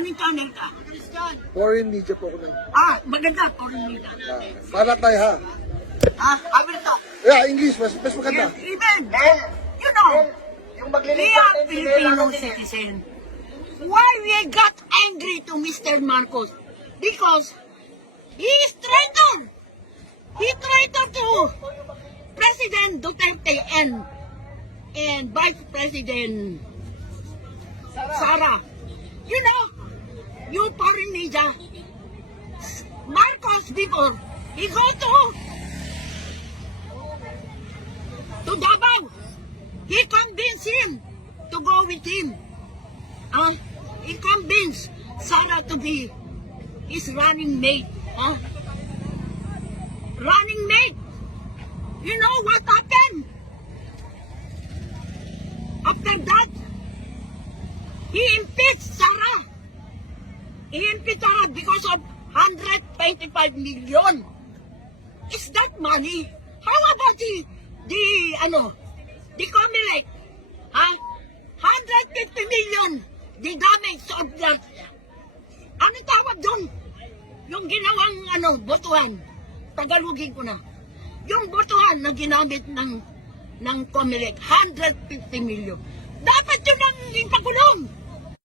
Anong channel ka? Foreign media po ako na. Maganda. Foreign media. Para tayo ha. Amerika. Yeah, English. Mas maganda. Yes, even, you know, we are Filipino citizen. Why we got angry to Mr. Marcos? Because he is traitor. He traitor to President Duterte and Vice President Sara. You know, you foreign media, Marcos before, he go to Davao. He convinced him to go with him. He convinced Sara to be his running mate. Running mate. You know what happened? After that, he impeached Sara. He impeached Sara because of 125 million. Is that money? How about the Comelec? 150 million. The damage of that. Anong tawag doon? Yung ginawang botohan. Tagalogin ko na. Yung botohan na ginamit ng Comelec, 150 million. Dapat yun ang ipakulong.